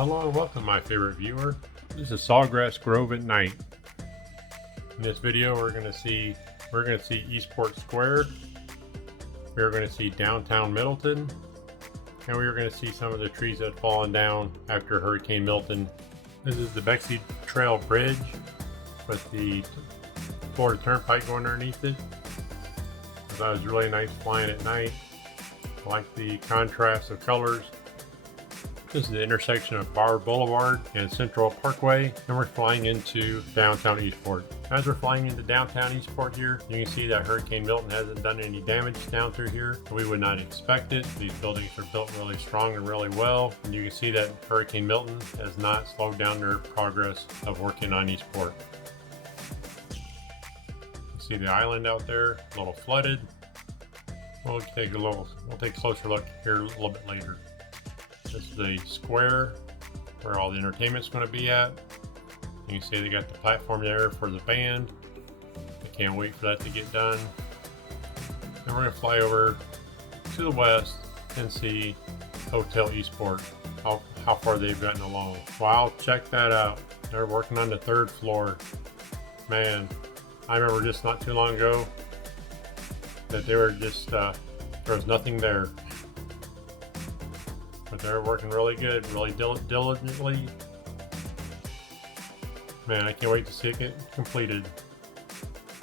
Hello and welcome, my favorite viewer. This is Sawgrass Grove at night. In this video we're going to see Eastport Square, we're going to see downtown Middleton, and we're going to see some of the trees that have fallen down after Hurricane Milton. This is the Bexley Trail Bridge with the Florida Turnpike going underneath it. I thought it was really nice flying at night. I like the contrast of colors. This is the intersection of Bar Boulevard and Central Parkway, and we're flying into downtown Eastport. As we're flying into downtown Eastport here, you can see that Hurricane Milton hasn't done any damage down through here. We would not expect it. These buildings are built really strong and really well, and you can see that Hurricane Milton has not slowed down their progress of working on Eastport. You see the island out there, a little flooded. We'll take a closer look here a little bit later. This is the square where all the entertainment's going to be at. You can see they got the platform there for the band. I can't wait for that to get done. Then we're going to fly over to the west and see Hotel Eastport, how far they've gotten along. Wow, check that out. They're working on the third floor. Man, I remember just not too long ago that they were just, there was nothing there. But they're working really good, really diligently. Man, I can't wait to see it get completed.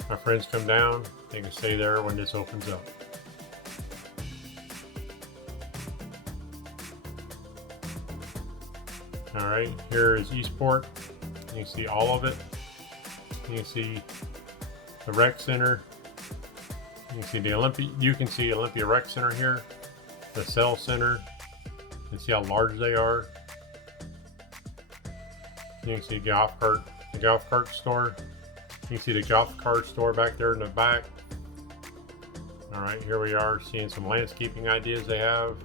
My friends come down, they can stay there when this opens up. Alright, here is Eastport. You can see all of it. You can see the rec center. You can see the Olympia Rec Center here. The Cell Center. You can see how large they are. You can see the golf cart store. You can see the golf cart store back there in the back. Alright, here we are seeing some landscaping ideas they have.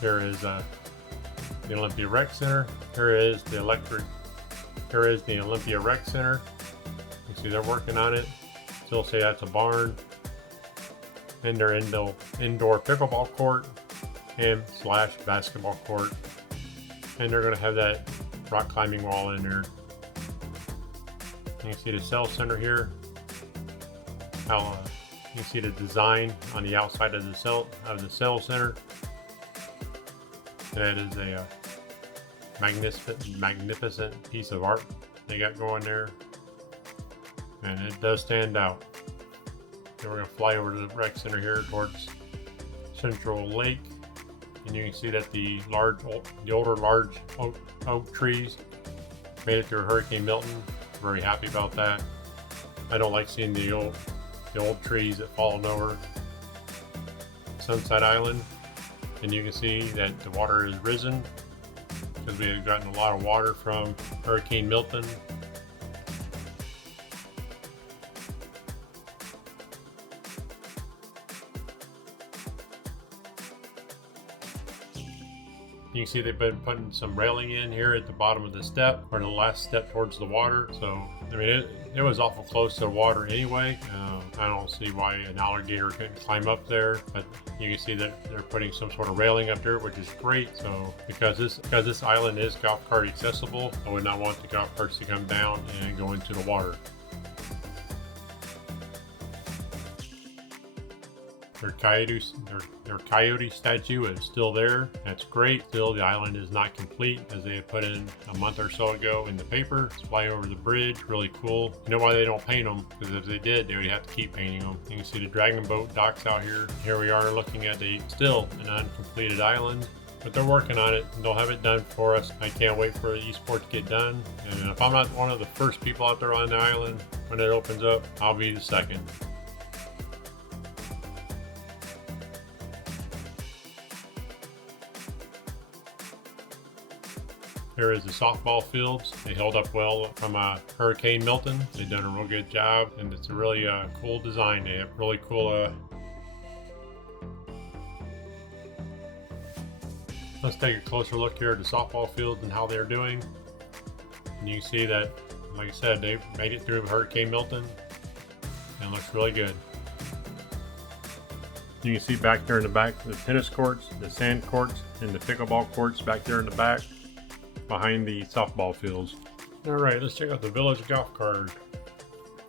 Here is the Olympia Rec Center. Here is the Olympia Rec Center. You can see they're working on it. Still say that's a barn. And their indoor pickleball court and / basketball court, and they're going to have that rock climbing wall in there. You can see the Cell Center here. You can see the design on the outside of the Cell Center. That is a magnificent piece of art they got going there, and it does stand out. Then we're going to fly over to the rec center here towards Central Lake. And you can see that the older large oak trees made it through Hurricane Milton. Very happy about that. I don't like seeing the old trees that fallen over. Sunside Island, and you can see that the water has risen because we have gotten a lot of water from Hurricane Milton. You can see they've been putting some railing in here at the bottom of the step, or the last step towards the water. So, I mean, it was awful close to the water anyway. I don't see why an alligator couldn't climb up there, but you can see that they're putting some sort of railing up there, which is great. So, because this island is golf cart accessible, I would not want the golf carts to come down and go into the water. Their coyote statue is still there. That's great. Still, the island is not complete, as they had put in a month or so ago in the paper. It's flying over the bridge, really cool. You know why they don't paint them? Because if they did, they would have to keep painting them. You can see the dragon boat docks out here. Here we are looking at still an uncompleted island, but they're working on it and they'll have it done for us. I can't wait for Eastport to get done. And if I'm not one of the first people out there on the island when it opens up, I'll be the second. Here is the softball fields. They held up well from Hurricane Milton. They've done a real good job, and it's a really cool design. They have really cool. Let's take a closer look here at the softball fields and how they're doing. And you can see that, like I said, they made it through Hurricane Milton, and it looks really good. You can see back there in the back the tennis courts, the sand courts, and the pickleball courts back there in the back behind the softball fields. Alright, let's check out the Village golf cart.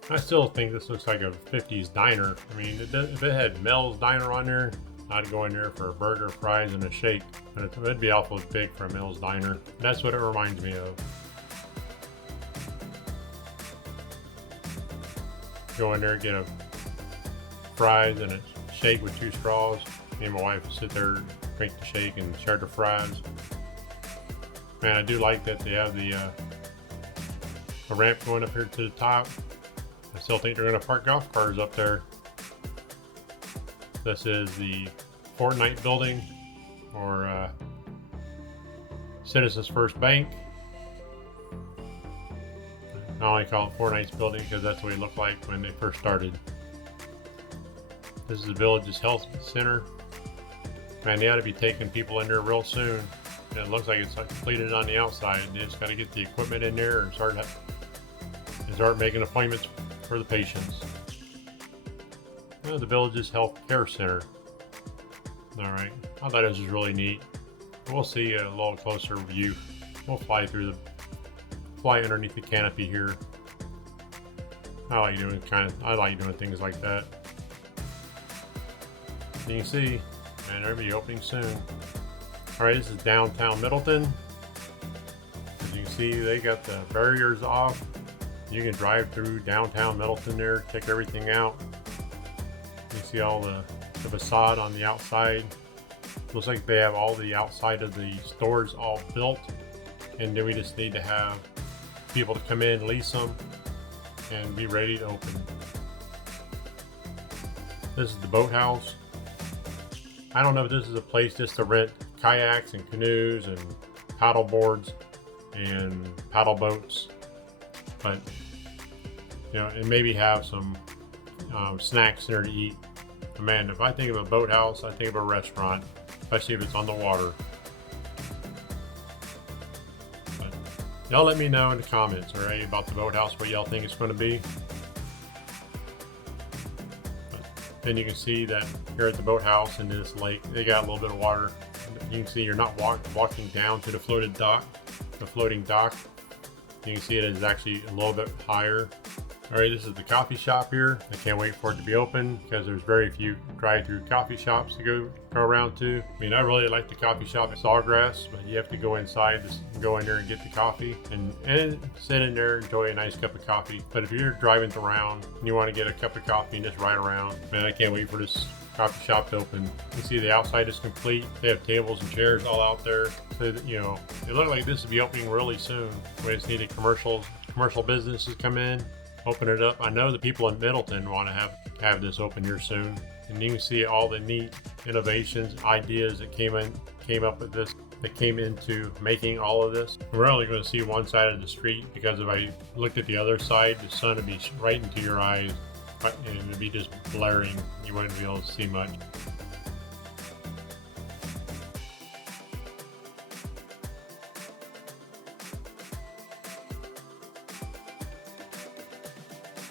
I still think this looks like a 50s diner. I mean, if it had Mel's Diner on there, I'd go in there for a burger, fries, and a shake. But it'd be awful big for a Mel's Diner. That's what it reminds me of. Go in there, get a fries and a shake with 2 straws. Me and my wife sit there, drink the shake, and share the fries. Man, I do like that they have the ramp going up here to the top. I still think they're going to park golf cars up there. This is the Fortnite building, or Citizens First Bank. I only call it Fortnite's building because that's what it looked like when they first started. This is the Village's Health Center. Man, they ought to be taking people in there real soon. And it looks like it's completed on the outside. They just got to get the equipment in there and start making appointments for the patients. The Village's Health Care Center. Alright, I thought this was really neat. We'll see a little closer view. We'll fly underneath the canopy here. I like doing things like that. You can see, and they'll be opening soon. Alright, this is downtown Middleton. As you can see, they got the barriers off. You can drive through downtown Middleton there, check everything out. You see all the facade on the outside. Looks like they have all the outside of the stores all built, and then we just need to have people to come in, lease them, and be ready to open. This is the boathouse. I don't know if this is a place just to rent kayaks and canoes and paddle boards and paddle boats, but and maybe have some snacks there to eat. But man, if I think of a boathouse, I think of a restaurant, especially if it's on the water. But y'all let me know in the comments, alright, about the boathouse, what y'all think it's going to be. But then you can see that here at the boathouse in this lake, they got a little bit of water. You can see you're not walking down to the floating dock. You can see it is actually a little bit higher. Alright, this is the coffee shop here. I can't wait for it to be open because there's very few drive-through coffee shops to go around to. I mean, I really like the coffee shop at Sawgrass, but you have to go inside, go in there and get the coffee and sit in there, enjoy a nice cup of coffee. But if you're driving around and you want to get a cup of coffee and just ride around, man, I can't wait for this coffee shop to open. You see the outside is complete. They have tables and chairs all out there. So that, it looked like this would be opening really soon. We just needed commercial businesses come in, open it up. I know the people in Middleton want to have this open here soon. And you can see all the neat innovations, ideas that came up with this, that came into making all of this. We're only going to see one side of the street because if I looked at the other side, the sun would be right into your eyes and it would be just blaring. You wouldn't be able to see much.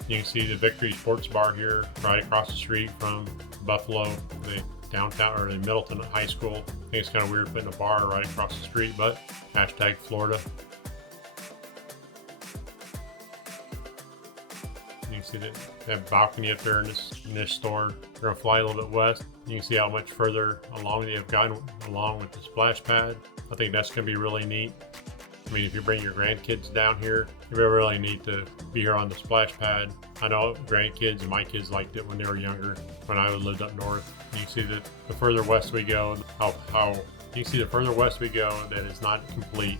You can see the Victory Sports Bar here, right across the street from Buffalo, the downtown or the Middleton High School. I think it's kind of weird putting a bar right across the street, but hashtag Florida. You can see that balcony up there in this store. We're gonna fly a little bit west. You can see how much further along they have gotten along with the splash pad. I think that's gonna be really neat. I mean, if you bring your grandkids down here, it'd be really neat to be here on the splash pad. I know grandkids and my kids liked it when they were younger, when I lived up north. You can see that the further west we go, you can see the further west we go that it's not complete.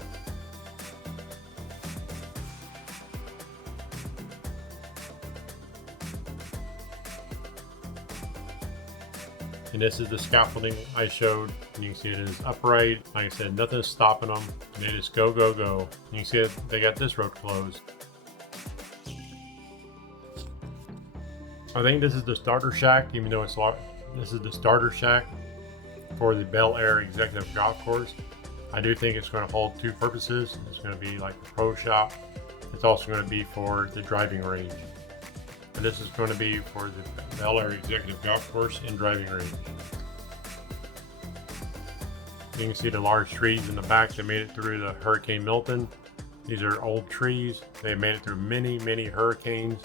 And this is the scaffolding I showed. And you can see it is upright. Like I said, nothing's stopping them. They just go, go, go. You can see it, they got this road closed. I think this is the starter shack, even though this is the starter shack for the Bel Air Executive Golf Course. I do think it's going to hold two purposes. It's going to be like the pro shop. It's also going to be for the driving range. And this is going to be for the Bel Air Executive Golf Course and Driving Range. You can see the large trees in the back that made it through the Hurricane Milton. These are old trees. They made it through many, many hurricanes.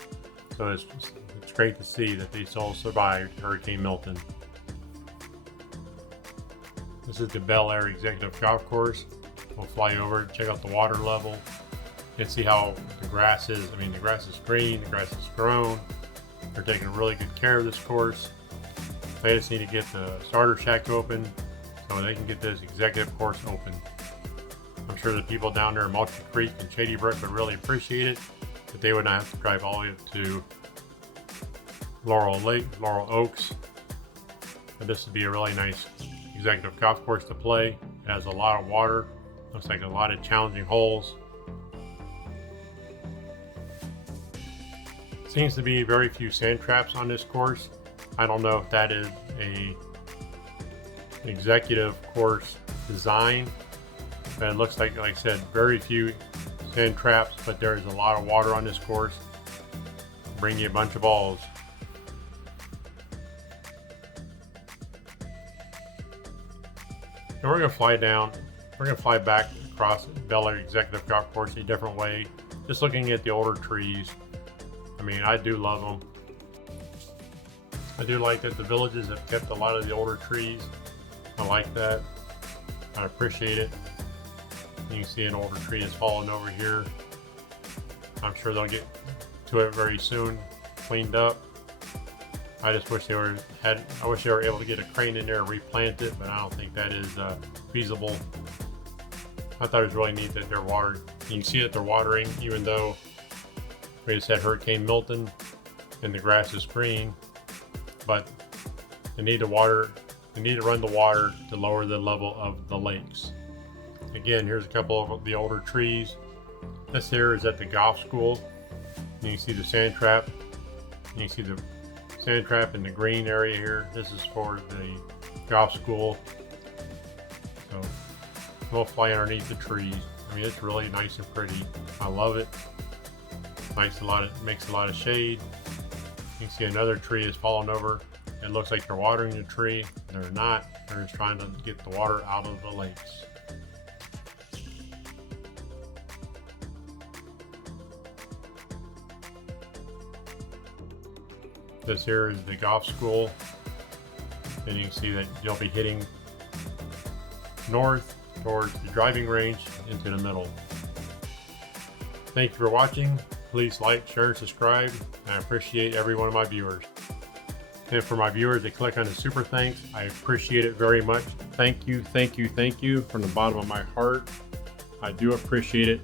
So it's great to see that they still survived Hurricane Milton. This is the Bel Air Executive Golf Course. We'll fly over, check out the water level, and see how the grass is. I mean, the grass is green, the grass is grown. They're taking really good care of this course. They just need to get the starter shack open so they can get this executive course open. I'm sure the people down there in Mulchi Creek and Shady Brook would really appreciate it, but they would not have to drive all the way up to Laurel Lake, Laurel Oaks. But this would be a really nice executive golf course to play. It has a lot of water. Looks like a lot of challenging holes. Seems to be very few sand traps on this course. I don't know if that is a executive course design, but it looks like I said, very few sand traps, but there is a lot of water on this course. Bring you a bunch of balls. And we're going to fly down. We're going to fly back across Bel Air Executive Golf Course a different way. Just looking at the older trees. I mean, I do love them. I do like that the villages have kept a lot of the older trees. I like that. I appreciate it. You can see an older tree is falling over here. I'm sure they'll get to it very soon, cleaned up. I just wish they were able to get a crane in there and replant it, but I don't think that is feasible. I thought it was really neat that they're watered. You can see that they're watering, even though we just had Hurricane Milton and the grass is green, but they need to water. They need to run the water to lower the level of the lakes. Again, here's a couple of the older trees. This here is at the golf school. You can see the sand trap. You can see the sand trap in the green area here. This is for the golf school. So we'll fly underneath the trees. I mean, it's really nice and pretty. I love it. Makes a lot of shade. You can see another tree is falling over. It looks like they're watering the tree. They're not. They're just trying to get the water out of the lakes. This here is the golf school. And you can see that you'll be hitting north towards the driving range into the middle. Thank you for watching. Please like, share, and subscribe. I appreciate every one of my viewers. And for my viewers that click on the super thanks, I appreciate it very much. Thank you, thank you, thank you from the bottom of my heart. I do appreciate it.